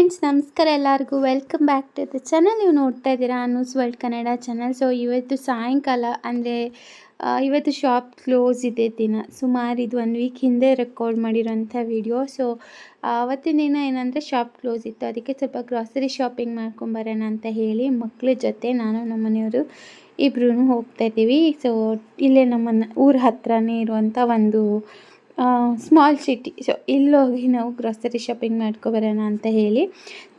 Friends, ನಮಸ್ಕಾರ ಎಲ್ಲರಿಗೂ. Welcome back to the channel ನೀವು ನೋಡ್ತಾ ಇದ್ದೀರಾ Anu's world Kannada channel so ಇವತ್ತು ಸಾಯಂಕಾಲ, ಅಂದರೆ ಇವತ್ತು ಶಾಪ್ ಕ್ಲೋಸ್ ಇದೆ ದಿನ. ಸುಮಾರು ಇದು ಒಂದು ವೀಕ್ ಹಿಂದೆ ರೆಕಾರ್ಡ್ ಮಾಡಿರೋಂಥ ವಿಡಿಯೋ ಸೊ ಅವತ್ತಿನ ದಿನ ಏನಂದರೆ ಶಾಪ್ ಕ್ಲೋಸ್ ಇತ್ತು. ಅದಕ್ಕೆ ಸ್ವಲ್ಪ ಗ್ರಾಸರಿ ಶಾಪಿಂಗ್ ಮಾಡ್ಕೊಂಬರೋಣ ಅಂತ ಹೇಳಿ ಮಕ್ಕಳ ಜೊತೆ ನಾನು, ನಮ್ಮ ಮನೆಯವರು ಇಬ್ಬರೂ ಹೋಗ್ತಾ ಇದ್ದೀವಿ. ಸೊ ಇಲ್ಲೇ ನಮ್ಮ ಊರ ಹತ್ರನೇ ಇರುವಂಥ ಒಂದು ಸ್ಮಾಲ್ ಸಿಟಿ ಸೊ ಇಲ್ಲೋಗಿ ನಾವು ಗ್ರಾಸರಿ ಶಾಪಿಂಗ್ ಮಾಡ್ಕೊಬರೋಣ ಅಂತ ಹೇಳಿ.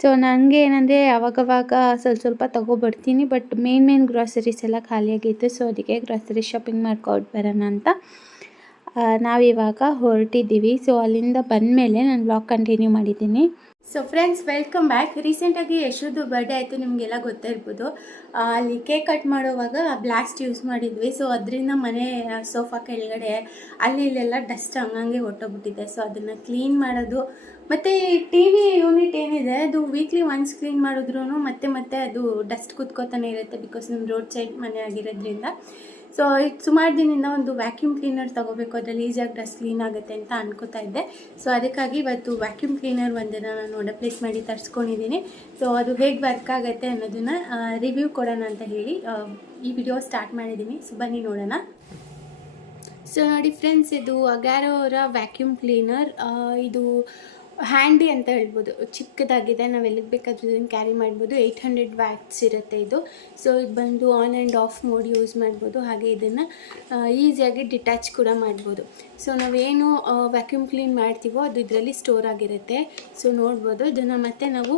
ಸೊ ನನಗೆ ಏನಂದರೆ ಅವಾಗವಾಗ ಸ್ವಲ್ಪ ಸ್ವಲ್ಪ ತೊಗೊಬರ್ತೀನಿ ಬಟ್ ಮೇನ್ ಮೇನ್ ಗ್ರಾಸರೀಸ್ ಎಲ್ಲ ಖಾಲಿಯಾಗಿತ್ತು. ಸೊ ಅದಕ್ಕೆ ಗ್ರಾಸರಿ ಶಾಪಿಂಗ್ ಮಾಡ್ಕೊಂಡು ಬರೋಣ ಅಂತ. ನಾವಿವಾಗ ಹೊರಟಿದ್ದೀವಿ. ಸೊ ಅಲ್ಲಿಂದ ಬಂದಮೇಲೆ ನಾನು ಬ್ಲಾಗ್ ಕಂಟಿನ್ಯೂ ಮಾಡಿದ್ದೀನಿ. ಸೊ ಫ್ರೆಂಡ್ಸ್ ವೆಲ್ಕಮ್ ಬ್ಯಾಕ್ ರೀಸೆಂಟಾಗಿ ಯಶೋದು ಬರ್ಡೇ ಆಯಿತು, ನಿಮಗೆಲ್ಲ ಗೊತ್ತಿರ್ಬೋದು. ಅಲ್ಲಿ ಕೇಕ್ ಕಟ್ ಮಾಡುವಾಗ ಬ್ಲಾಸ್ಟ್ ಯೂಸ್ ಮಾಡಿದ್ವಿ. ಸೊ ಅದರಿಂದ ಮನೆ ಸೋಫಾ ಕೆಳಗಡೆ ಅಲ್ಲಿ ಇಲ್ಲೆಲ್ಲ ಡಸ್ಟ್ ಹಂಗಂಗೆ ಹೊಟ್ಟೋಗ್ಬಿಟ್ಟಿದೆ ಸೊ ಅದನ್ನು ಕ್ಲೀನ್ ಮಾಡೋದು. ಮತ್ತು ಟಿ ವಿ ಯೂನಿಟ್ ಏನಿದೆ, ಅದು ವೀಕ್ಲಿ ಒನ್ಸ್ ಕ್ಲೀನ್ ಮಾಡಿದ್ರೂ ಮತ್ತೆ ಮತ್ತೆ ಅದು ಡಸ್ಟ್ ಕುತ್ಕೋತಾನೆ ಇರುತ್ತೆ ಬಿಕಾಸ್ ನಮ್ಮ ರೋಡ್ ಸೈಡ್ ಮನೆ ಆಗಿರೋದ್ರಿಂದ. ಸೊ ಇದು ಸುಮಾರು ದಿನದಿಂದ ಒಂದು ವ್ಯಾಕ್ಯೂಮ್ ಕ್ಲೀನರ್ ತೊಗೋಬೇಕು. ಅದರಲ್ಲಿ ಈಸಿಯಾಗಿ ಡಸ್ಟ್ ಕ್ಲೀನ್ ಆಗುತ್ತೆ ಅಂತ ಅನ್ಕೋತಾ ಇದ್ದೆ. ಸೊ ಅದಕ್ಕಾಗಿ ಇವತ್ತು ವ್ಯಾಕ್ಯೂಮ್ ಕ್ಲೀನರ್ ಒಂದನ್ನು ನಾನು ಡೆಪ್ಲೇಸ್ ಮಾಡಿ ತರಿಸ್ಕೊಂಡಿದ್ದೀನಿ ಸೊ ಅದು ಹೇಗೆ ವರ್ಕ್ ಆಗುತ್ತೆ ಅನ್ನೋದನ್ನು ರಿವ್ಯೂ ಕೊಡೋಣ ಅಂತ ಹೇಳಿ ಈ ವಿಡಿಯೋ ಸ್ಟಾರ್ಟ್ ಮಾಡಿದ್ದೀನಿ ಸೊ ಬನ್ನಿ ನೋಡೋಣ. ಸೊ ನೋಡಿ ಫ್ರೆಂಡ್ಸ್ ಇದು ಅಗ್ಯಾರೋ ವ್ಯಾಕ್ಯೂಮ್ ಕ್ಲೀನರ್ ಇದು ಹ್ಯಾಂಡಿ ಅಂತ ಹೇಳ್ಬೋದು. ಚಿಕ್ಕದಾಗಿದೆ, ನಾವು ಎಲ್ಲಿಗೆ ಬೇಕಾದ್ರೂ ಇದನ್ನು ಕ್ಯಾರಿ ಮಾಡ್ಬೋದು. ಏಯ್ಟ್ ಹಂಡ್ರೆಡ್ ವ್ಯಾಟ್ಸ್ ಇರುತ್ತೆ ಇದು. ಸೊ ಇದು ಬಂದು on and off mode use ಮಾಡ್ಬೋದು. ಹಾಗೆ ಇದನ್ನು ಈಸಿಯಾಗಿ ಡಿಟ್ಯಾಚ್ ಕೂಡ ಮಾಡ್ಬೋದು. ಸೊ ನಾವೇನು ವ್ಯಾಕ್ಯೂಮ್ ಕ್ಲೀನ್ ಮಾಡ್ತೀವೋ ಅದು ಇದರಲ್ಲಿ ಸ್ಟೋರ್ ಆಗಿರುತ್ತೆ. ಸೊ ನೋಡ್ಬೋದು. ಇದನ್ನು ಮತ್ತೆ ನಾವು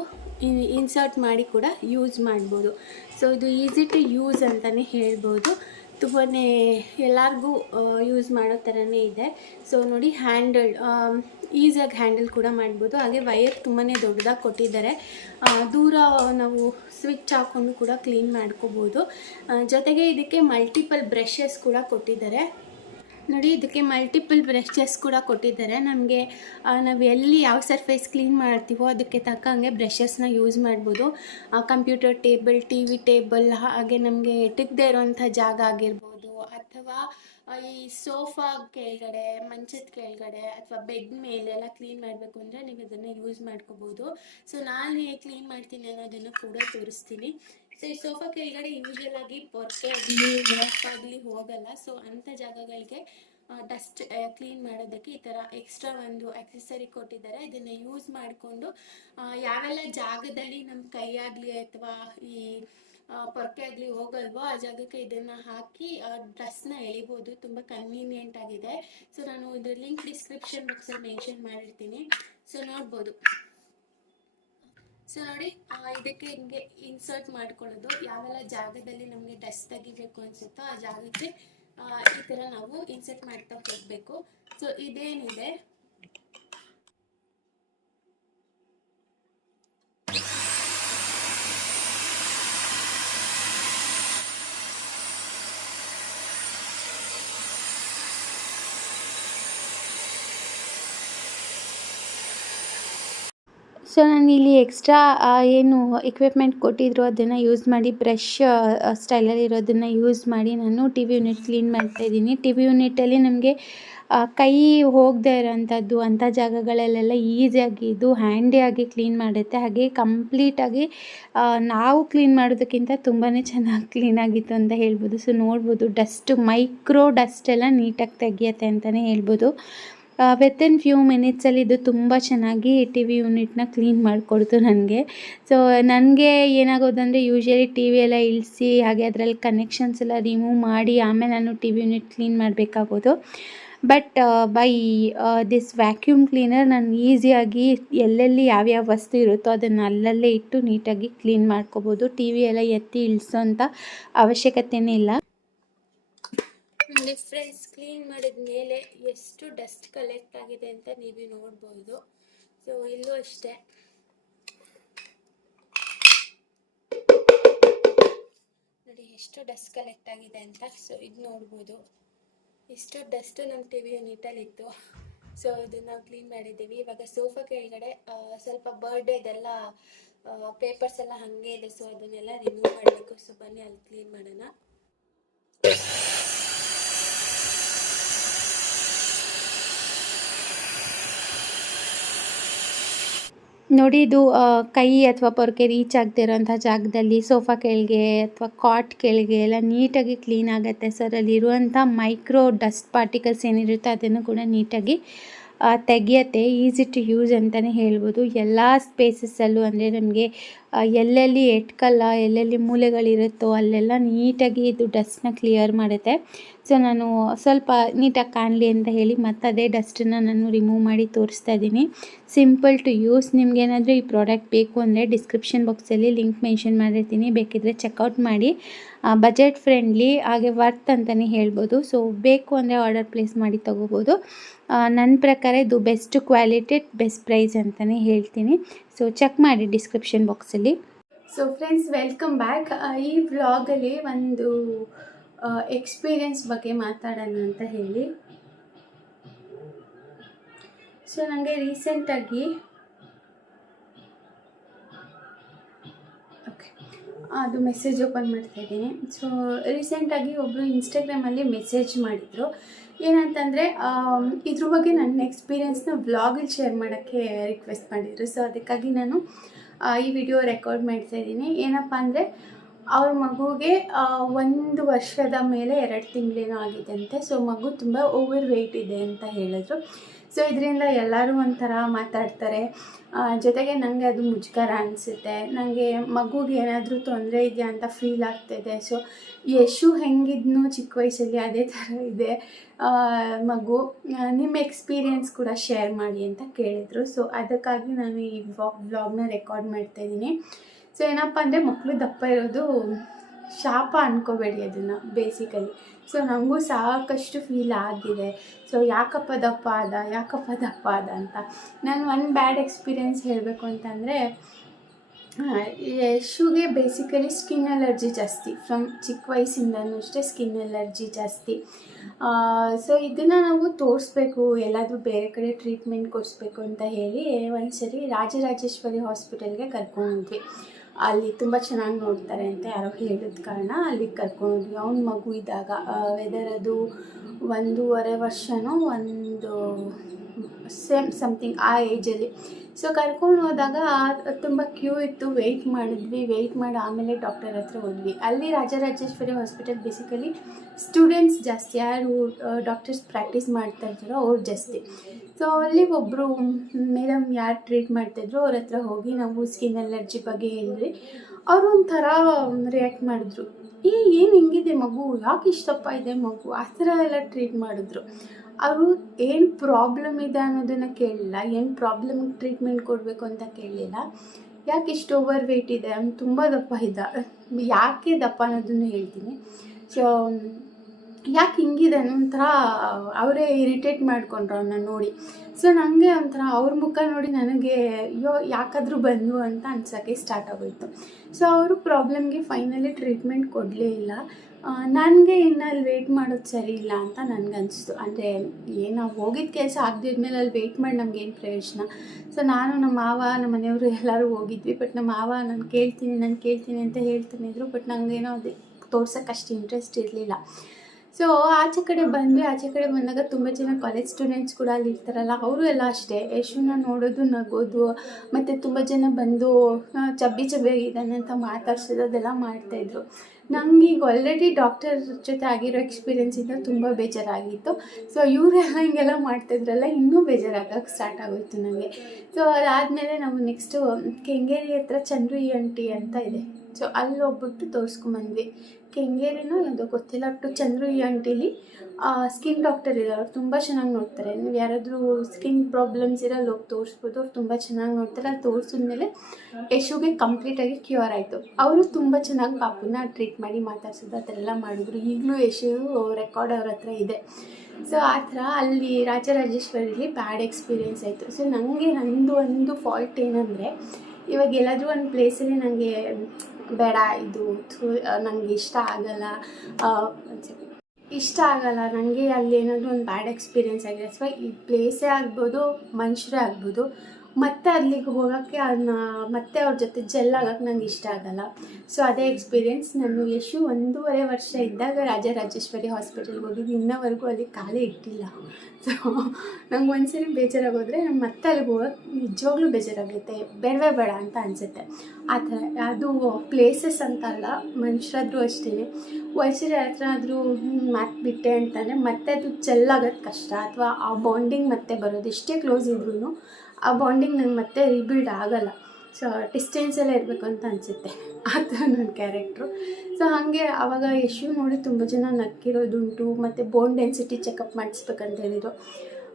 ಇನ್ಸರ್ಟ್ ಮಾಡಿ ಕೂಡ ಯೂಸ್ ಮಾಡ್ಬೋದು. ಸೊ ಇದು ಈಸಿ ಟು ಯೂಸ್ ಅಂತಲೇ ಹೇಳ್ಬೋದು. ತುಂಬಾ ಎಲ್ಲರಿಗೂ ಯೂಸ್ ಮಾಡೋ ಥರನೇ ಇದೆ. ಸೊ ನೋಡಿ ಹ್ಯಾಂಡಲ್ ಈಸಿಯಾಗಿ ಹ್ಯಾಂಡಲ್ ಕೂಡ ಮಾಡ್ಬೋದು. ಹಾಗೆ ವೈರ್ ತುಂಬಾ ದೊಡ್ಡದಾಗಿ ಕೊಟ್ಟಿದ್ದಾರೆ. ದೂರ ನಾವು ಸ್ವಿಚ್ ಹಾಕ್ಕೊಂಡು ಕೂಡ ಕ್ಲೀನ್ ಮಾಡ್ಕೋಬೋದು. ಜೊತೆಗೆ ಇದಕ್ಕೆ ಮಲ್ಟಿಪಲ್ ಬ್ರಷಸ್ ಕೂಡ ಕೊಟ್ಟಿದ್ದಾರೆ. ನೋಡಿ, ಇದಕ್ಕೆ ಮಲ್ಟಿಪಲ್ ಬ್ರಷಸ್ ಕೂಡ ಕೊಟ್ಟಿದ್ದಾರೆ. ನಮಗೆ ನಾವು ಎಲ್ಲಿ ಯಾವ ಸರ್ಫೇಸ್ ಕ್ಲೀನ್ ಮಾಡ್ತೀವೋ ಅದಕ್ಕೆ ತಕ್ಕಂಗೆ ಬ್ರಷಸ್ನ ಯೂಸ್ ಮಾಡ್ಬೋದು. Computer table T V table ಹಾಗೆ ನಮಗೆ ಎಟಕ್ದೇ ಇರೋಂಥ ಜಾಗ ಆಗಿರ್ಬೋದು. ಅಥವಾ ಈ ಸೋಫಾ ಕೆಳಗಡೆ, ಮಂಚದ ಕೆಳಗಡೆ ಅಥವಾ ಬೆಡ್ ಮೇಲೆಲ್ಲ ಕ್ಲೀನ್ ಮಾಡಬೇಕು ಅಂದರೆ ನೀವು ಇದನ್ನು ಯೂಸ್ ಮಾಡ್ಕೋಬೋದು. ಸೊ ನಾನು ಹೇಗೆ ಕ್ಲೀನ್ ಮಾಡ್ತೀನಿ ಅನ್ನೋದನ್ನು ಕೂಡ ತೋರಿಸ್ತೀನಿ. ಸೊ ಈ ಸೋಫಾ ಕೆಳಗಡೆ ಯೂಶಲ್ ಆಗಿ ಪೊರ್ಕೆ ಆಗಲಿ ಆಗಲಿ ಹೋಗಲ್ಲ. ಸೊ ಅಂಥ ಜಾಗಗಳಿಗೆ ಡಸ್ಟ್ ಕ್ಲೀನ್ ಮಾಡೋದಕ್ಕೆ ಈ ಥರ ಎಕ್ಸ್ಟ್ರಾ ಒಂದು ಆಕ್ಸೆಸರಿ ಕೊಟ್ಟಿದ್ದಾರೆ. ಇದನ್ನು ಯೂಸ್ ಮಾಡಿಕೊಂಡು ಯಾವೆಲ್ಲ ಜಾಗದಲ್ಲಿ ನಮ್ಮ ಕೈ ಆಗಲಿ ಅಥವಾ ಈ ಪೊರ್ಕೆ ಆಗಲಿ ಹೋಗಲ್ವೋ ಆ ಜಾಗಕ್ಕೆ ಇದನ್ನು ಹಾಕಿ ಡ್ರೆಸ್ನ ಎಳಿಬೋದು. ತುಂಬ ಕನ್ವೀನಿಯೆಂಟ್ ಆಗಿದೆ. ಸೊ ನಾನು ಇದ್ರ ಲಿಂಕ್ ಡಿಸ್ಕ್ರಿಪ್ಷನ್ ಬಾಕ್ಸಲ್ಲಿ ಮೆನ್ಷನ್ ಮಾಡಿರ್ತೀನಿ. ಸೊ ನೋಡ್ಬೋದು. ಸೊ ನೋಡಿ ಇದಕ್ಕೆ ಹಿಂಗೆ ಇನ್ಸರ್ಟ್ ಮಾಡ್ಕೊಳ್ಳೋದು. ಯಾವೆಲ್ಲ ಜಾಗದಲ್ಲಿ ನಮಗೆ ಡಸ್ಟ್ ತೆಗಿಬೇಕು ಅನಿಸುತ್ತೋ ಆ ಜಾಗಕ್ಕೆ ಈ ಥರ ನಾವು ಇನ್ಸರ್ಟ್ ಮಾಡ್ತಾ ಹೋಗಬೇಕು. ಸೊ ಇದೇನಿದೆ? ಸೊ ನಾನು ಇಲ್ಲಿ ಎಕ್ಸ್ಟ್ರಾ ಏನು ಎಕ್ವಿಪ್ಮೆಂಟ್ ಕೊಟ್ಟಿದ್ರು ಅದನ್ನು ಯೂಸ್ ಮಾಡಿ ಬ್ರಷ್ ಸ್ಟೈಲಲ್ಲಿ ಇರೋದನ್ನು ಯೂಸ್ ಮಾಡಿ ನಾನು ಟಿ ವಿ ಯೂನಿಟ್ ಕ್ಲೀನ್ ಮಾಡ್ತಾ ಇದ್ದೀನಿ. ಟಿ ವಿ ಯೂನಿಟಲ್ಲಿ ನಮಗೆ ಕೈ ಹೋಗದೇ ಇರೋಂಥದ್ದು, ಅಂಥ ಜಾಗಗಳಲ್ಲೆಲ್ಲ ಈಸಿಯಾಗಿ ಇದು ಹ್ಯಾಂಡಿಯಾಗಿ ಕ್ಲೀನ್ ಮಾಡುತ್ತೆ. ಹಾಗೆ ಕಂಪ್ಲೀಟಾಗಿ ನಾವು ಕ್ಲೀನ್ ಮಾಡೋದಕ್ಕಿಂತ ತುಂಬಾ ಚೆನ್ನಾಗಿ ಕ್ಲೀನ್ ಆಗಿತ್ತು ಅಂತ ಹೇಳ್ಬೋದು. ಸೊ ನೋಡ್ಬೋದು ಡಸ್ಟ್ ಮೈಕ್ರೋ ಡಸ್ಟ್ ಎಲ್ಲ ನೀಟಾಗಿ ತೆಗಿಯತ್ತೆ ಅಂತಲೇ ಹೇಳ್ಬೋದು. ವಿತಿನ್ ಫ್ಯೂ ಮಿನಿಟ್ಸಲ್ಲಿ ಇದು ತುಂಬ ಚೆನ್ನಾಗಿ ಟಿ ವಿ ಯೂನಿಟ್ನ ಕ್ಲೀನ್ ಮಾಡಿಕೊಡ್ತು ನನಗೆ. ಸೊ ನನಗೆ ಏನಾಗೋದಂದರೆ ಯೂಶ್ವಲಿ ಟಿ ವಿ ಎಲ್ಲ ಇಳಿಸಿ, ಹಾಗೆ ಅದರಲ್ಲಿ ಕನೆಕ್ಷನ್ಸ್ ಎಲ್ಲ ರಿಮೂವ್ ಮಾಡಿ, ಆಮೇಲೆ ನಾನು T V unit clean ಮಾಡಬೇಕಾಗೋದು. But by this vacuum cleaner ನಾನು ಈಸಿಯಾಗಿ ಎಲ್ಲೆಲ್ಲಿ ಯಾವ್ಯಾವ ವಸ್ತು ಇರುತ್ತೋ ಅದನ್ನು ಅಲ್ಲಲ್ಲೇ ಇಟ್ಟು ನೀಟಾಗಿ ಕ್ಲೀನ್ ಮಾಡ್ಕೋಬೋದು. ಟಿ ವಿ ಎಲ್ಲ ಎತ್ತಿ ಇಳಿಸೋಂಥ ಅವಶ್ಯಕತೆಯೇ ಇಲ್ಲ. ಫ್ರೆಂಡ್ಸ್, ಕ್ಲೀನ್ ಮಾಡಿದ ಮೇಲೆ ಎಷ್ಟು ಡಸ್ಟ್ ಕಲೆಕ್ಟ್ ಆಗಿದೆ ಅಂತ ನೀವು ನೋಡ್ಬೋದು. ಸೊ ಇಲ್ಲೂ ಅಷ್ಟೇ. ನೋಡಿ, ಎಷ್ಟು ಡಸ್ಟ್ ಕಲೆಕ್ಟ್ ಆಗಿದೆ ಅಂತ. ಸೊ ಇದು ನೋಡ್ಬೋದು. ಇಷ್ಟು ಡಸ್ಟ್ ನಮ್ಮ ಟಿ ವಿ ಯೂನಿಟಲ್ಲಿ ಇತ್ತು. ಸೊ ಅದನ್ನು ನಾವು ಕ್ಲೀನ್ ಮಾಡಿದ್ದೀವಿ. ಇವಾಗ ಸೋಫಾ ಕೆಳಗಡೆ ಸ್ವಲ್ಪ ಬರ್ಡೇದೆಲ್ಲ ಪೇಪರ್ಸ್ ಎಲ್ಲ ಹಾಗೆ ಇದೆ. ಸೊ ಅದನ್ನೆಲ್ಲ ರಿಮೂವ್ ಮಾಡಬೇಕು. ಸೊ ಬನ್ನಿ, ಅಲ್ಲಿ ಕ್ಲೀನ್ ಮಾಡೋಣ. ನೋಡಿ ಇದು ಕೈ ಅಥವಾ ಪೊರ್ಕೆ ರೀಚ್ ಆಗದೆ ಇರೋಂಥ ಜಾಗದಲ್ಲಿ ಸೋಫಾ ಕೆಳಗೆ ಅಥವಾ ಕಾಟ್ ಕೆಳಗೆ ಎಲ್ಲ ನೀಟಾಗಿ ಕ್ಲೀನ್ ಆಗುತ್ತೆ ಸರ್ ಅಲ್ಲಿರುವಂಥ ಮೈಕ್ರೋ ಡಸ್ಟ್ ಪಾರ್ಟಿಕಲ್ಸ್ ಏನಿರುತ್ತೆ ಅದನ್ನು ಕೂಡ ನೀಟಾಗಿ ತೆಗೆಯತ್ತೆ ಈಸಿ ಟು ಯೂಸ್ ಅಂತಲೇ ಹೇಳ್ಬೋದು. ಎಲ್ಲ ಸ್ಪೇಸಸ್ಸಲ್ಲೂ ಅಂದರೆ ನಮಗೆ ಎಲ್ಲೆಲ್ಲಿ ಎಟ್ಕಲ್ಲ, ಎಲ್ಲೆಲ್ಲಿ ಮೂಲೆಗಳಿರುತ್ತೋ ಅಲ್ಲೆಲ್ಲ ನೀಟಾಗಿ ಇದು ಡಸ್ಟ್ನ ಕ್ಲಿಯರ್ ಮಾಡುತ್ತೆ. ಸೊ, ನಾನು ಸ್ವಲ್ಪ ನೀಟಾಗಿ ಕಾಣಲಿ ಅಂತ ಹೇಳಿ ಮತ್ತೆ ಅದೇ ಡಸ್ಟನ್ನು ನಾನು ರಿಮೂವ್ ಮಾಡಿ ತೋರಿಸ್ತಾ ಇದ್ದೀನಿ. Simple to use. ನಿಮಗೇನಾದರೂ ಈ ಪ್ರಾಡಕ್ಟ್ ಬೇಕು ಅಂದರೆ ಡಿಸ್ಕ್ರಿಪ್ಷನ್ ಬಾಕ್ಸಲ್ಲಿ ಲಿಂಕ್ ಮೆನ್ಷನ್ ಮಾಡಿರ್ತೀನಿ. ಬೇಕಿದ್ದರೆ ಚೆಕ್ಔಟ್ ಮಾಡಿ. ಬಜೆಟ್ ಫ್ರೆಂಡ್ಲಿ, ಹಾಗೆ ವರ್ತ್ ಅಂತಲೇ ಹೇಳ್ಬೋದು. ಸೊ, ಬೇಕು ಅಂದರೆ ಆರ್ಡರ್ ಪ್ಲೇಸ್ ಮಾಡಿ ತೊಗೋಬೋದು. ನನ್ನ ಪ್ರಕಾರ ಇದು ಬೆಸ್ಟ್ ಕ್ವಾಲಿಟಿ, ಬೆಸ್ಟ್ ಪ್ರೈಸ್ ಅಂತಲೇ ಹೇಳ್ತೀನಿ. ಸೊ ಚೆಕ್ ಮಾಡಿ ಡಿಸ್ಕ್ರಿಪ್ಷನ್ ಬಾಕ್ಸಲ್ಲಿ ಸೊ ಫ್ರೆಂಡ್ಸ್ ವೆಲ್ಕಮ್ ಬ್ಯಾಕ್ ಈ ವ್ಲಾಗಲ್ಲಿ ಒಂದು ಎಕ್ಸ್ಪೀರಿಯನ್ಸ್ ಬಗ್ಗೆ ಮಾತಾಡೋಣ ಅಂತ ಹೇಳಿ. ಸೊ ನನಗೆ ರೀಸೆಂಟಾಗಿ ಅದು ಮೆಸೇಜ್ ಓಪನ್ ಮಾಡ್ತಾ ಇದ್ದೀನಿ. ಸೊ ರೀಸೆಂಟಾಗಿ ಒಬ್ಬರು ಇನ್ಸ್ಟಾಗ್ರಾಮಲ್ಲಿ ಮೆಸೇಜ್ ಮಾಡಿದರು. ಏನಂತಂದರೆ ಇದ್ರ ಬಗ್ಗೆ ನನ್ನ ಎಕ್ಸ್ಪೀರಿಯೆನ್ಸ್ನ ವ್ಲಾಗಲ್ಲಿ ಶೇರ್ ಮಾಡೋಕ್ಕೆ ರಿಕ್ವೆಸ್ಟ್ ಮಾಡಿದರು. ಸೊ ಅದಕ್ಕಾಗಿ ನಾನು ಈ ವಿಡಿಯೋ ರೆಕಾರ್ಡ್ ಮಾಡ್ತಾ ಇದ್ದೀನಿ. ಏನಪ್ಪ ಅಂದರೆ ಅವ್ರ ಮಗುಗೆ ಒಂದು ವರ್ಷದ ಮೇಲೆ ಎರಡು ತಿಂಗಳೇನೋ ಆಗಿದೆಂತೆ ಸೊ ಮಗು ತುಂಬ ಓವರ್ ವೆಯ್ಟ್ ಇದೆ ಅಂತ ಹೇಳಿದ್ರು. ಸೊ ಇದರಿಂದ ಎಲ್ಲರೂ ಒಂಥರ ಮಾತಾಡ್ತಾರೆ. ಜೊತೆಗೆ ನನಗೆ ಅದು ಮುಜುಗರ ಅನಿಸುತ್ತೆ. ನನಗೆ ಮಗುಗೆ ಏನಾದರೂ ತೊಂದರೆ ಇದೆಯಾ ಅಂತ ಫೀಲ್ ಆಗ್ತಿದೆ. ಸೊ ಯಶು ಹೆಂಗಿದ್ನು ಚಿಕ್ಕ ವಯಸ್ಸಲ್ಲಿ ಅದೇ ಥರ ಇದೆ. ಮಗು ನಿಮ್ಮ ಎಕ್ಸ್ಪೀರಿಯೆನ್ಸ್ ಕೂಡ ಶೇರ್ ಮಾಡಿ ಅಂತ ಕೇಳಿದರು. ಸೊ ಅದಕ್ಕಾಗಿ ನಾನು ಈ ವ್ಲಾಗ್ನ ರೆಕಾರ್ಡ್ ಮಾಡ್ತಾ ಇದ್ದೀನಿ. ಸೊ ಏನಪ್ಪ ಅಂದರೆ ಮಕ್ಕಳು ದಪ್ಪ ಇರೋದು ಶಾಪ ಅನ್ಕೋಬೇಡಿ ಅದನ್ನು ಬೇಸಿಕಲಿ ಸೊ ನನಗೂ ಸಾಕಷ್ಟು ಫೀಲ್ ಆಗಿದೆ. ಸೊ ಯಾಕಪ್ಪ ದಪ್ಪ ಅದ ಯಾಕಪ್ಪ ದಪ್ಪ ಆದ ಅಂತ. ನಾನು ಒಂದು ಬ್ಯಾಡ್ ಎಕ್ಸ್ಪೀರಿಯೆನ್ಸ್ ಹೇಳಬೇಕು ಅಂತಂದರೆ ಶೂಗೆ ಬೇಸಿಕಲಿ ಸ್ಕಿನ್ ಅಲರ್ಜಿ ಜಾಸ್ತಿ. ಫ್ರಮ್ ಚಿಕ್ಕ ವಯಸ್ಸಿಂದನೂ ಅಷ್ಟೇ ಸ್ಕಿನ್ ಅಲರ್ಜಿ ಜಾಸ್ತಿ. ಸೊ ಇದನ್ನು ನಾವು ತೋರಿಸ್ಬೇಕು, ಎಲ್ಲಾದರೂ ಬೇರೆ ಕಡೆ ಟ್ರೀಟ್ಮೆಂಟ್ ಕೊಡಿಸ್ಬೇಕು ಅಂತ ಹೇಳಿ ಒಂದ್ಸರಿ ರಾಜರಾಜೇಶ್ವರಿ ಹಾಸ್ಪಿಟಲ್ಗೆ ಕರ್ಕೊಂಡ್ವಿ. ಅಲ್ಲಿ ತುಂಬ ಚೆನ್ನಾಗಿ ನೋಡ್ತಾರೆ ಅಂತ ಯಾರೋ ಹೇಳಿದ ಕಾರಣ ಅಲ್ಲಿಗೆ ಕರ್ಕೊಂಡ್ವಿ. ಅವ್ನ ಮಗು ಇದ್ದಾಗ ವೆದರ್ ಅದು ಒಂದೂವರೆ ವರ್ಷನೋ ಒಂದು ಸೇಮ್ ಸಮಥಿಂಗ್ ಆ ಏಜಲ್ಲಿ ಸೊ ಕರ್ಕೊಂಡು ಹೋದಾಗ ತುಂಬ ಕ್ಯೂ ಇತ್ತು. ವೆಯ್ಟ್ ಮಾಡಿದ್ವಿ. ವೆಯ್ಟ್ ಮಾಡಿ ಆಮೇಲೆ ಡಾಕ್ಟರ್ ಹತ್ರ ಹೋದ್ವಿ. ಅಲ್ಲಿ ರಾಜರಾಜೇಶ್ವರಿ ಹಾಸ್ಪಿಟಲ್ ಬೇಸಿಕಲಿ ಸ್ಟೂಡೆಂಟ್ಸ್ ಜಾಸ್ತಿ, ಯಾರು ಡಾಕ್ಟರ್ಸ್ ಪ್ರಾಕ್ಟೀಸ್ ಮಾಡ್ತಾ ಇರ್ತಾರೋ ಅವ್ರು ಜಾಸ್ತಿ. ಸೊ ಅಲ್ಲಿ ಒಬ್ಬರು ಮೇಡಮ್ ಯಾರು ಟ್ರೀಟ್ ಮಾಡ್ತಾಯಿದ್ರು ಅವ್ರ ಹತ್ರ ಹೋಗಿ ನಾವು ಸ್ಕಿನ್ ಅಲರ್ಜಿ ಬಗ್ಗೆ ಹೇಳಿದ್ವಿ. ಅವರು ಒಂಥರ ರಿಯಾಕ್ಟ್ ಮಾಡಿದ್ರು. ಈ ಏನು ಹಿಂಗಿದೆ ಮಗು? ಯಾಕೆ ಇಷ್ಟಪ್ಪ ಇದೆ ಮಗು? ಆ ಥರ ಎಲ್ಲ ಟ್ರೀಟ್ ಮಾಡಿದ್ರು. ಅವರು ಏನು ಪ್ರಾಬ್ಲಮ್ ಇದೆ ಅನ್ನೋದನ್ನು ಕೇಳಲಿಲ್ಲ ಏನು ಪ್ರಾಬ್ಲಮ್ ಟ್ರೀಟ್ಮೆಂಟ್ ಕೊಡಬೇಕು ಅಂತ ಕೇಳಲಿಲ್ಲ ಯಾಕೆ ಇಷ್ಟು ಓವರ್ ವೆಯ್ಟ್ ಇದೆ ಅವ್ನು ತುಂಬ ದಪ್ಪ ಇದ್ದ, ಯಾಕೆ ದಪ್ಪ ಅನ್ನೋದನ್ನು ಹೇಳ್ತೀನಿ. ಸೊ ಯಾಕೆ ಹಿಂಗಿದೆ ಒಂಥರ ಅವರೇ ಇರಿಟೇಟ್ ಮಾಡ್ಕೊಂಡ್ರು ಅವನ್ನ ನೋಡಿ. ಸೊ ನನಗೆ ಒಂಥರ ಅವ್ರ ಮುಖ ನೋಡಿ ನನಗೆ, ಅಯ್ಯೋ, ಯಾಕಾದರೂ ಬಂದು ಅಂತ ಅನ್ಸೋಕ್ಕೆ ಸ್ಟಾರ್ಟ್ ಆಗೋಯ್ತು. ಸೊ ಅವರು ಪ್ರಾಬ್ಲಮ್ಗೆ ಫೈನಲಿ ಟ್ರೀಟ್ಮೆಂಟ್ ಕೊಡಲೇ ಇಲ್ಲ. ನನಗೆ ಇನ್ನು ಅಲ್ಲಿ ವೆಯ್ಟ್ ಮಾಡೋದು ಸರಿ ಇಲ್ಲ ಅಂತ ನನಗನ್ನಿಸ್ತು ಅಂದರೆ ಏನು ನಾವು ಹೋಗಿದ್ದ ಕೆಲಸ ಆಗದಿದ್ಮೇಲೆ ಅಲ್ಲಿ ವೆಯ್ಟ್ ಮಾಡಿ ನಮಗೇನು ಪ್ರಯೋಜನ? ಸೊ ನಾನು ನಮ್ಮ ಮಾವ, ನಮ್ಮ ಮನೆಯವರು ಎಲ್ಲರೂ ಹೋಗಿದ್ವಿ ಬಟ್ ನಮ್ಮ ಮಾವ ನಾನು ಕೇಳ್ತೀನಿ ನಾನು ಕೇಳ್ತೀನಿ ಅಂತ ಹೇಳ್ತಾನಿದ್ರು ಬಟ್ ನನಗೇನೋ ಅದು ತೋರ್ಸೋಕ್ಕಷ್ಟು ಇಂಟ್ರೆಸ್ಟ್ ಇರಲಿಲ್ಲ. ಸೊ ಆಚೆ ಕಡೆ ಬಂದ್ವಿ ಆಚೆ ಕಡೆ ಬಂದಾಗ ತುಂಬ ಜನ ಕಾಲೇಜ್ ಸ್ಟೂಡೆಂಟ್ಸ್ ಕೂಡ ಅಲ್ಲಿ ಇರ್ತಾರಲ್ಲ, ಅವರು ಎಲ್ಲ ಅಷ್ಟೇ. ಯಶುನ ನೋಡೋದು, ನಗೋದು, ಮತ್ತು ತುಂಬ ಜನ ಬಂದು ಚಬ್ಬಿ ಚಬ್ಬಿ ಚಬ್ಬಿಯಾಗಿದ್ದಾನೆ ಅಂತ ಮಾತಾಡ್ಸೋದು, ಅದೆಲ್ಲ ಮಾಡ್ತಾಯಿದ್ರು ನಂಗೆ ಈಗ ಆಲ್ರೆಡಿ ಡಾಕ್ಟರ್ ಜೊತೆ ಆಗಿರೋ ಎಕ್ಸ್ಪೀರಿಯೆನ್ಸಿಂದ ತುಂಬ ಬೇಜಾರಾಗಿತ್ತು. ಸೊ ಇವರೆಲ್ಲ ಹಿಂಗೆಲ್ಲ ಮಾಡ್ತಾಯಿದ್ರಲ್ಲ ಇನ್ನೂ ಬೇಜಾರಾಗಕ್ಕೆ ಸ್ಟಾರ್ಟ್ ಆಗೋಯ್ತು ನನಗೆ ಸೊ ಅದಾದಮೇಲೆ ನಾವು ನೆಕ್ಸ್ಟು ಕೆಂಗೇರಿ ಹತ್ರ ಚಂದ್ರು ಅಂಟಿ ಅಂತ ಇದೆ. ಸೊ ಅಲ್ಲಿ ಹೋಗ್ಬಿಟ್ಟು ತೋರಿಸ್ಕೊಂಬಂದ್ವಿ. ಕೆಂಗೇರಿನೋ ಯಾವುದೋ ಗೊತ್ತಿಲ್ಲ ಟು ಚಂದ್ರು ಇ ಅಂಟಿಲಿ ಸ್ಕಿನ್ ಡಾಕ್ಟರ್ ಇದ್ದಾರೆ ಅವ್ರು ತುಂಬ ಚೆನ್ನಾಗಿ ನೋಡ್ತಾರೆ. ನೀವು ಯಾರಾದರೂ ಸ್ಕಿನ್ ಪ್ರಾಬ್ಲಮ್ಸ್ ಇರೋಲ್ಲಿ, ಹೋಗಿ ತೋರಿಸ್ಬೋದು, ಅವ್ರು ತುಂಬ ಚೆನ್ನಾಗಿ ನೋಡ್ತಾರೆ. ಅಲ್ಲಿ ತೋರಿಸಿದ್ಮೇಲೆ ಯಶುಗೆ ಕಂಪ್ಲೀಟಾಗಿ ಕ್ಯೂರ್ ಆಯಿತು. ಅವರು ತುಂಬ ಚೆನ್ನಾಗಿ ಪಾಪುನ ಟ್ರೀಟ್ ಮಾಡಿ ಮಾತಾಡ್ಸೋದು ಆ ಥರ ಎಲ್ಲ ಮಾಡಿದ್ರು. ಈಗಲೂ ಯಶು ರೆಕಾರ್ಡ್ ಅವ್ರ ಹತ್ರ ಇದೆ. ಸೊ ಆ ಥರ ಅಲ್ಲಿ ರಾಜರಾಜೇಶ್ವರಿಲಿ ಬ್ಯಾಡ್ ಎಕ್ಸ್ಪೀರಿಯೆನ್ಸ್ ಆಯಿತು. ಸೊ ನನಗೆ ನಂದು ಒಂದು ಫಾಲ್ಟ್ ಏನಂದರೆ, ಇವಾಗ ಎಲ್ಲಾದರೂ ಒಂದು ಪ್ಲೇಸಲ್ಲಿ ನನಗೆ ಬೇಡ, ಇದು ನನಗೆ ಇಷ್ಟ ಆಗಲ್ಲ. ಇಷ್ಟ ಆಗಲ್ಲ ನನಗೆ ಅಲ್ಲಿ ಏನಾದರೂ ಒಂದು ಬ್ಯಾಡ್ ಎಕ್ಸ್ಪೀರಿಯೆನ್ಸ್ ಆಗಿದೆ. ಅಥವಾ ಈ ಪ್ಲೇಸೇ ಆಗ್ಬೋದು, ಮನುಷ್ಯರೇ ಆಗ್ಬೋದು. ಮತ್ತೆ ಅಲ್ಲಿಗೆ ಹೋಗೋಕ್ಕೆ ಅದನ್ನ ಮತ್ತೆ ಅವ್ರ ಜೊತೆ ಜೆಲ್ ಆಗೋಕ್ಕೆ ನಂಗೆ ಇಷ್ಟ ಆಗಲ್ಲ. ಸೊ ಅದೇ ಎಕ್ಸ್ಪೀರಿಯೆನ್ಸ್ ನಾನು ಯಶು ಒಂದೂವರೆ ವರ್ಷ ಇದ್ದಾಗ ರಾಜರಾಜೇಶ್ವರಿ ಹಾಸ್ಪಿಟಲ್ಗೆ ಹೋಗಿದ್ದು. ಇನ್ನವರೆಗೂ ಅಲ್ಲಿ ಕಾಲೇ ಇಟ್ಟಿಲ್ಲ. ಸೊ ನಂಗೆ ಒಂದ್ಸರಿ ಬೇಜಾರಾಗೋದ್ರೆ ನಾನು ಮತ್ತೆ ಅಲ್ಲಿಗೆ ಹೋಗೋಕ್ಕೆ ನಿಜವಾಗ್ಲೂ ಬೇಜಾರಾಗುತ್ತೆ ಬೇಡವೇ ಬೇಡ ಅಂತ ಅನಿಸುತ್ತೆ. ಆ ಥರ, ಅದು ಪ್ಲೇಸಸ್ ಅಂತಲ್ಲ, ಮನುಷ್ಯರಾದ್ರೂ ಅಷ್ಟೇ. ವರ್ಷದ ಹತ್ರ ಆದರೂ ಮಾತು ಬಿಟ್ಟೆ ಅಂತಂದರೆ ಮತ್ತೆ ಅದು ಚೆಲ್ಲಾಗೋದು ಕಷ್ಟ. ಅಥವಾ ಆ ಬಾಂಡಿಂಗ್ ಮತ್ತೆ ಬರೋದು, ಎಷ್ಟೇ ಕ್ಲೋಸ್ ಇದ್ರೂ ಆ ಬಾಂಡಿಂಗ್ ನಂಗೆ ಮತ್ತೆ ರಿಬಿಲ್ಡ್ ಆಗಲ್ಲ. ಸೊ ಡಿಸ್ಟೆನ್ಸಲ್ಲೇ ಇರಬೇಕು ಅಂತ ಅನಿಸುತ್ತೆ. ಆ ಥರ ನನ್ನ ಕ್ಯಾರೆಕ್ಟ್ರು ಸೊ ಹಾಗೆ ಆವಾಗ ಯಶು ನೋಡಿ ತುಂಬ ಜನ ನಕ್ಕಿರೋದುಂಟು ಮತ್ತು ಬೋನ್ ಡೆನ್ಸಿಟಿ ಚೆಕಪ್ ಮಾಡಿಸ್ಬೇಕಂತ ಹೇಳಿದ್ರು.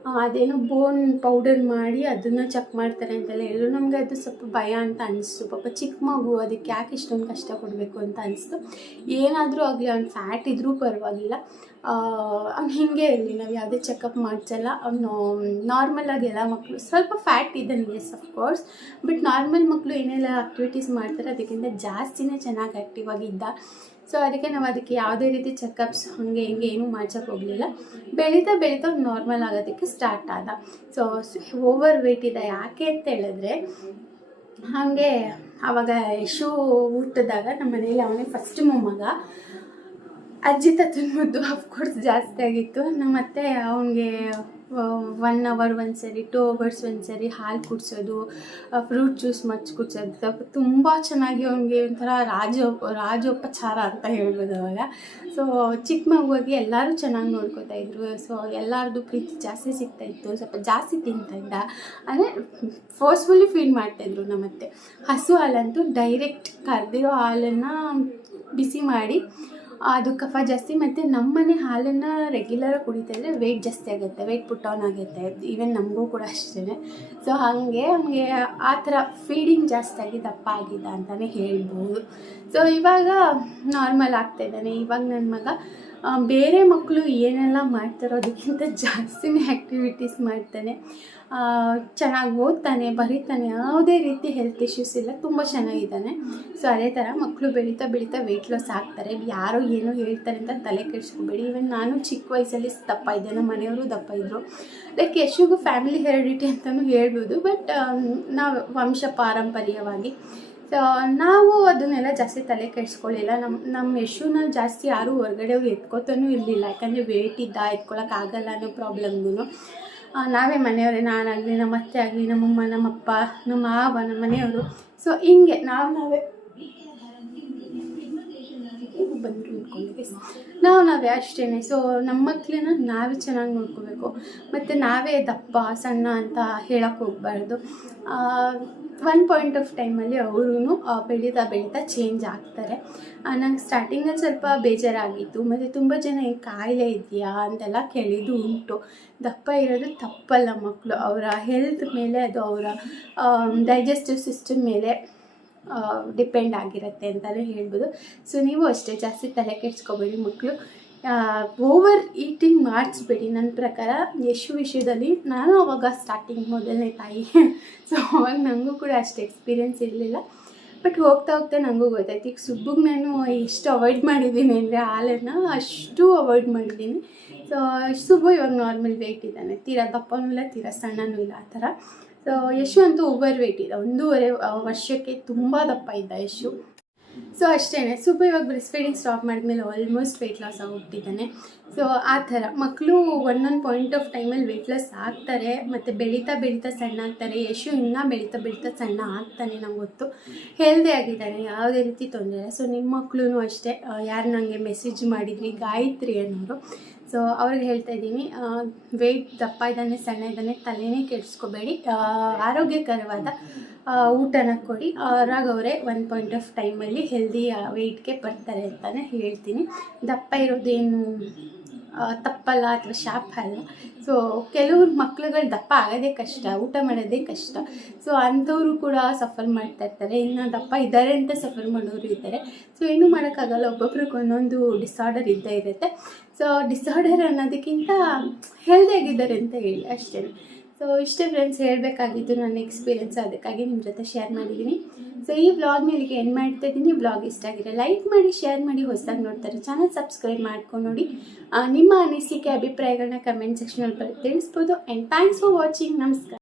ಅದೇನೋ ಬೋನ್ ಪೌಡರ್ ಮಾಡಿ ಅದನ್ನು ಚೆಕ್ ಮಾಡ್ತಾರೆ ಅಂತೆಲ್ಲ ಹೇಳಿದ್ರು. ನಮಗೆ ಅದು ಸ್ವಲ್ಪ ಭಯ ಅಂತ ಅನಿಸ್ತು. ಪಾಪ ಚಿಕ್ಕ ಮಗು, ಅದಕ್ಕೆ ಯಾಕೆ ಇಷ್ಟೊಂದು ಕಷ್ಟ ಕೊಡಬೇಕು ಅಂತ ಅನಿಸ್ತು. ಏನಾದರೂ ಆಗಲಿ, ಅವ್ನು ಫ್ಯಾಟ್ ಇದ್ದರೂ ಪರವಾಗಿಲ್ಲ. ಅವ್ನು ಹಿಂಗೆ ಇರಲಿ, ನಾವು ಯಾವುದೇ ಚೆಕಪ್ ಮಾಡಿಸಲ್ಲ. ಅವನು ನಾರ್ಮಲಾಗಿ ಎಲ್ಲ ಮಕ್ಕಳು ಸ್ವಲ್ಪ ಫ್ಯಾಟ್ ಇದ್ದಾನೆ ಎಸ್ ಅಫ್ಕೋರ್ಸ್ ಬಟ್ ನಾರ್ಮಲ್ ಮಕ್ಕಳು ಏನೆಲ್ಲ ಆಕ್ಟಿವಿಟೀಸ್ ಮಾಡ್ತಾರೆ, ಅದಕ್ಕಿಂತ ಜಾಸ್ತಿನೇ ಚೆನ್ನಾಗಿ ಆ್ಯಕ್ಟಿವ್ ಆಗಿದ್ದ. ಸೊ ಅದಕ್ಕೆ ನಾವು ಅದಕ್ಕೆ ಯಾವುದೇ ರೀತಿ ಚೆಕಪ್ಸ್ ಹಾಗೆ ಹಿಂಗೆ ಏನೂ ಮಾಡ್ಸೋಕೆ ಹೋಗಲಿಲ್ಲ. ಬೆಳೀತಾ ಬೆಳೀತಾ ನಾರ್ಮಲ್ ಆಗೋದಕ್ಕೆ ಸ್ಟಾರ್ಟ್ ಆದ. ಸೊ ಓವರ್ ವೆಯ್ಟ್ ಇದೆ ಯಾಕೆ ಅಂತ ಹೇಳಿದ್ರೆ, ಹಾಗೆ ಆವಾಗ ಯಶು ಹುಟ್ಟಿದಾಗ ನಮ್ಮ ಮನೇಲಿ ಅವನೇ ಫಸ್ಟ್ ಮೊಮ್ಮಗ. ಅಜ್ಜಿ ತತ್ತಿನ ಮುದ್ದು ಅಫ್ಕೋರ್ಸ್ ಜಾಸ್ತಿ ಆಗಿತ್ತು. ನಮ್ಮತ್ತೆ ಅವನಿಗೆ ಒನ್ ಅವರ್ ಒಂದು ಸರಿ ಟೂ ಅವರ್ಸ್ ಒಂದು ಸರಿ ಹಾಲು ಕುಡಿಸೋದು ಫ್ರೂಟ್ ಜ್ಯೂಸ್ ಮಚ್ಚಿ ಕುಡಿಸೋದು ತುಂಬ ಚೆನ್ನಾಗಿ ಅವನಿಗೆ ಒಂಥರ ರಾಜ, ರಾಜೋಪಚಾರ ಅಂತ ಹೇಳ್ಬೋದು ಅವಾಗ. ಸೊ ಚಿಕ್ಕ ಮಗುವಾಗಿ ಎಲ್ಲರೂ ಚೆನ್ನಾಗಿ ನೋಡ್ಕೋತಾ ಇದ್ರು. ಸೊ ಎಲ್ಲರದು ಪ್ರೀತಿ ಜಾಸ್ತಿ ಸಿಗ್ತಾ ಇತ್ತು. ಸ್ವಲ್ಪ ಜಾಸ್ತಿ ತಿಂತಾ ಇದ್ದ ಅಂದರೆ ಫೋರ್ಸ್ಫುಲ್ಲಿ ಫೀಡ್ ಮಾಡ್ತಾಯಿದ್ರು ನಮ್ಮತ್ತೆ. ಹಸು ಹಾಲಂತೂ ಡೈರೆಕ್ಟ್ ಕರೆದಿರೋ ಹಾಲನ್ನು ಬಿಸಿ ಮಾಡಿ ಅದು ಕಫ ಜಾಸ್ತಿ, ಮತ್ತು ನಮ್ಮನೆ ಹಾಲನ್ನು ರೆಗ್ಯುಲರಾಗಿ ಕುಡಿತಾ ಇದ್ದರೆ ವೆಯ್ಟ್ ಜಾಸ್ತಿ ಆಗುತ್ತೆ ವೆಯ್ಟ್ ಪುಟ್ ಆನ್ ಆಗುತ್ತೆ. ಈವನ್ ನಮಗೂ ಕೂಡ ಅಷ್ಟೇ ಸೊ ಹಾಗೆ ನಮಗೆ ಆ ಥರ ಫೀಡಿಂಗ್ ಜಾಸ್ತಿ ಆಗಿ ದಪ್ಪ ಆಗಿದೆ ಅಂತಲೇ ಹೇಳ್ಬೋದು. ಸೊ ಇವಾಗ ನಾರ್ಮಲ್ ಆಗ್ತಾಯಿದ್ದಾನೆ ಇವಾಗ ನನ್ನ ಮಗ ಬೇರೆ ಮಕ್ಕಳು ಏನೆಲ್ಲ ಮಾಡ್ತಾರೋ ಅದಕ್ಕಿಂತ ಜಾಸ್ತಿನೇ ಆ್ಯಕ್ಟಿವಿಟೀಸ್ ಮಾಡ್ತಾನೆ. ಚೆನ್ನಾಗಿ ಓದ್ತಾನೆ, ಬರೀತಾನೆ, ಯಾವುದೇ ರೀತಿ ಹೆಲ್ತ್ ಇಶ್ಯೂಸ್ ಇಲ್ಲ, ತುಂಬ ಚೆನ್ನಾಗಿದ್ದಾನೆ. ಸೊ ಅದೇ ಥರ ಮಕ್ಕಳು ಬೆಳೀತಾ ಬೆಳೀತಾ ವೆಯ್ಟ್ ಲಾಸ್ ಆಗ್ತಾರೆ. ಯಾರೋ ಏನೋ ಹೇಳ್ತಾರೆ ಅಂತ ತಲೆ ಕೆಡಿಸ್ಕೋಬೇಡಿ. ಇವನ್ ನಾನು ಚಿಕ್ಕ ವಯಸ್ಸಲ್ಲಿ ದಪ್ಪ ಇದ್ದೆ, ನಮ್ಮ ಮನೆಯವರು ದಪ್ಪ ಇದ್ದರು ಲೈಕ್ ಯಶುಗೂ ಫ್ಯಾಮಿಲಿ ಹೆರಿಡಿಟಿ ಅಂತಲೂ ಹೇಳ್ಬೋದು ಬಟ್ ನಾವು ವಂಶ ಪಾರಂಪರ್ಯವಾಗಿ ನಾವು ಅದನ್ನೆಲ್ಲ ಜಾಸ್ತಿ ತಲೆ ಕೆಡಿಸ್ಕೊಳ್ಳಿಲ್ಲ. ನಮ್ಮ ನಮ್ಮ ಯಶುನ ಜಾಸ್ತಿ ಯಾರೂ ಹೊರಗಡೆಯವ್ರು ಎತ್ಕೋತಾನೂ ಇರಲಿಲ್ಲ. ಯಾಕಂದರೆ ವೇಟ್ ಇದ್ದ ಎತ್ಕೊಳಕ್ಕಾಗಲ್ಲ ಅನ್ನೋ ಪ್ರಾಬ್ಲಮ್ಗೂ ನಾವೇ ಮನೆಯವರೇ, ನಾನಾಗಲಿ, ನಮ್ಮ ಅತ್ತೆ ಆಗಲಿ ನಮ್ಮಮ್ಮ ನಮ್ಮಪ್ಪ ನಮ್ಮ ಮಾವ, ನಮ್ಮ ಮನೆಯವರು. ಸೊ ಹಿಂಗೆ ನಾವು ನಾವೇ ಬಂದರು ಅಂದ್ಕೊಂಡೆ ನಾವು ನಾವೇ ಅಷ್ಟೇ ಸೊ ನಮ್ಮ ಮಕ್ಕಳನ್ನ ನಾವೇ ಚೆನ್ನಾಗಿ ನೋಡ್ಕೋಬೇಕು ಮತ್ತು ನಾವೇ ದಪ್ಪ, ಸಣ್ಣ ಅಂತ ಹೇಳಕ್ಕೆ ಹೋಗ್ಬಾರ್ದು. ಒನ್ ಪಾಯಿಂಟ್ ಆಫ್ ಟೈಮಲ್ಲಿ ಅವರೂ ಬೆಳೀತಾ ಬೆಳೀತಾ ಚೇಂಜ್ ಆಗ್ತಾರೆ. ನಂಗೆ ಸ್ಟಾರ್ಟಿಂಗಲ್ಲಿ ಸ್ವಲ್ಪ ಬೇಜಾರಾಗಿತ್ತು. ಮತ್ತು ತುಂಬ ಜನ ಈ ಕಾಯಿಲೆ ಇದೆಯಾ? ಅಂತೆಲ್ಲ ಕೇಳಿದ್ದು ಉಂಟು. ದಪ್ಪ ಇರೋದು ತಪ್ಪಲ್ಲ ಮಕ್ಕಳು ಅವರ ಹೆಲ್ತ್ ಮೇಲೆ ಅದು ಅವರ ಡೈಜೆಸ್ಟಿವ್ ಸಿಸ್ಟಮ್ ಮೇಲೆ ಡಿಪೆಂಡ್ ಆಗಿರುತ್ತೆ ಅಂತಲೇ ಹೇಳ್ಬೋದು. ಸೊ ನೀವು ಅಷ್ಟೇ ಜಾಸ್ತಿ ತಲೆ ಕೆಡ್ಸ್ಕೊಬೇಡಿ ಮಕ್ಕಳು ಓವರ್ ಈಟಿಂಗ್ ಮಾಡಿಸ್ಬೇಡಿ. ನನ್ನ ಪ್ರಕಾರ ಯಶು ವಿಷಯದಲ್ಲಿ ನಾನು ಅವಾಗ ಸ್ಟಾರ್ಟಿಂಗ್ ಮೊದಲನೇ ತಾಯಿ. ಸೊ ಅವಾಗ ನನಗೂ ಕೂಡ ಅಷ್ಟು ಎಕ್ಸ್ಪೀರಿಯೆನ್ಸ್ ಇರಲಿಲ್ಲ. ಬಟ್ ಹೋಗ್ತಾ ಹೋಗ್ತಾ ನನಗೂ ಗೊತ್ತಾಯ್ತು. ಈಗ ಸುಬ್ಬಗೆ ನಾನು ಎಷ್ಟು ಅವಾಯ್ಡ್ ಮಾಡಿದ್ದೀನಿ ಅಂದರೆ ಹಾಲನ್ನು ಅಷ್ಟು ಅವಾಯ್ಡ್ ಮಾಡಿದ್ದೀನಿ. ಸೊ ಸುಬ್ಬು ಇವಾಗ ನಾರ್ಮಲ್ ವೆಯ್ಟ್ ಇದ್ದಾನೆ. ತೀರಾ ದಪ್ಪನೂ ಇಲ್ಲ, ತೀರಾ ಸಣ್ಣನೂ ಇಲ್ಲ ಆ ಥರ. ಸೊ ಯಶು ಅಂತೂ ಓವರ್ ವೆಯ್ಟ್ ಇದೆ ಒಂದೂವರೆ ವರ್ಷಕ್ಕೆ ತುಂಬ ದಪ್ಪ ಇದ್ದ ಯಶು. ಸೊ ಅಷ್ಟೇ ಸೂಪರ್ ಇವಾಗ ಬ್ರೆಸ್ಟ್ ಫೀಡಿಂಗ್ ಸ್ಟಾಪ್ ಮಾಡಿದ್ಮೇಲೆ ಆಲ್ಮೋಸ್ಟ್ ವೆಯ್ಟ್ ಲಾಸ್ ಆಗಿಬಿಟ್ಟಿದ್ದಾನೆ ಸೊ ಆ ಥರ. ಮಕ್ಕಳು ಒಂದೊಂದು ಪಾಯಿಂಟ್ ಆಫ್ ಟೈಮಲ್ಲಿ ವೆಯ್ಟ್ ಲಾಸ್ ಆಗ್ತಾರೆ, ಮತ್ತು ಬೆಳೀತಾ ಬೆಳೀತಾ ಸಣ್ಣ ಆಗ್ತಾರೆ. ಯಶು ಇನ್ನೂ ಬೆಳೀತಾ ಬೆಳೀತಾ ಸಣ್ಣ ಆಗ್ತಾನೆ ನಂಗೆ ಗೊತ್ತು. ಹೆಲ್ದಿ ಆಗಿದ್ದಾನೆ, ಯಾವುದೇ ರೀತಿ ತೊಂದರೆ ಸೊ ನಿಮ್ಮ ಮಕ್ಕಳು ಅಷ್ಟೇ. ಯಾರು ನನಗೆ ಮೆಸೇಜ್ ಮಾಡಿದ್ರಿ, ಗಾಯತ್ರಿ ಅನ್ನೋರು. ಸೊ ಅವ್ರಿಗೆ ಹೇಳ್ತಾ ಇದ್ದೀನಿ ವೆಯ್ಟ್ ದಪ್ಪ ಇದ್ದಾನೆ, ಸಣ್ಣ ಇದ್ದಾನೆ, ತಲೆನೇ ಕೆಡಿಸ್ಕೋಬೇಡಿ. ಆರೋಗ್ಯಕರವಾದ ಊಟನ ಕೊಡಿ. ಅವರಾಗವರೇ ಅವರೇ ಒನ್ ಪಾಯಿಂಟ್ ಆಫ್ ಟೈಮಲ್ಲಿ ಹೆಲ್ದಿ ವೆಯ್ಟ್ಗೆ ಬರ್ತಾರೆ ಅಂತಲೇ ಹೇಳ್ತೀನಿ. ದಪ್ಪ ಇರೋದೇನು ತಪ್ಪಲ್ಲ ಅಥವಾ ಶಾಪ್ ಅಲ್ಲ. ಸೊ ಕೆಲವ್ರು ಮಕ್ಳುಗಳು ದಪ್ಪ ಆಗೋದೇ ಕಷ್ಟ, ಊಟ ಮಾಡೋದೇ ಕಷ್ಟ. ಸೊ ಅಂಥವ್ರು ಕೂಡ ಸಫರ್ ಮಾಡ್ತಾ ಇರ್ತಾರೆ. ಇನ್ನು ದಪ್ಪ ಇದ್ದಾರೆ ಅಂತ ಸಫರ್ ಮಾಡೋರು ಇದ್ದಾರೆ. ಸೊ ಏನೂ ಮಾಡೋಕ್ಕಾಗಲ್ಲ. ಒಬ್ಬೊಬ್ರಿಗೆ ಒಂದೊಂದು ಡಿಸಾರ್ಡರ್ ಇದ್ದೇ ಇರುತ್ತೆ. ಸೊ ಡಿಸಾರ್ಡರ್ ಅನ್ನೋದಕ್ಕಿಂತ ಹೆಲ್ದಿಯಾಗಿದ್ದಾರೆ ಅಂತ ಹೇಳಿ, ಅಷ್ಟೇ. ಸೊ ಇಷ್ಟೇ ಫ್ರೆಂಡ್ಸ್ ಹೇಳಬೇಕಾಗಿತ್ತು ನನ್ನ ಎಕ್ಸ್ಪೀರಿಯೆನ್ಸ್ ಅದಕ್ಕಾಗಿ ನಿಮ್ಮ ಜೊತೆ ಶೇರ್ ಮಾಡಿದ್ದೀನಿ. ಸೊ ಈ ವ್ಲಾಗ್ ಮೇಲಿಗೆ ಎಂಡ್ ಮಾಡ್ತಾ ಇದ್ದೀನಿ. ವ್ಲಾಗ್ ಇಷ್ಟ ಆಗಿದೆ ಲೈಕ್ ಮಾಡಿ ಶೇರ್ ಮಾಡಿ, ಹೊಸದಾಗಿ ನೋಡ್ತಾರೆ. ಚಾನಲ್ ಸಬ್ಸ್ಕ್ರೈಬ್ ಮಾಡ್ಕೊಂಡು ನೋಡಿ. ನಿಮ್ಮ ಅನಿಸಿಕೆ ಅಭಿಪ್ರಾಯಗಳನ್ನ ಕಮೆಂಟ್ ಸೆಕ್ಷನಲ್ಲಿ ಬರ್ ತಿಳಿಸ್ಬೋದು. ಆ್ಯಂಡ್ ಥ್ಯಾಂಕ್ಸ್ ಫಾರ್ ವಾಚಿಂಗ್ ನಮಸ್ಕಾರ.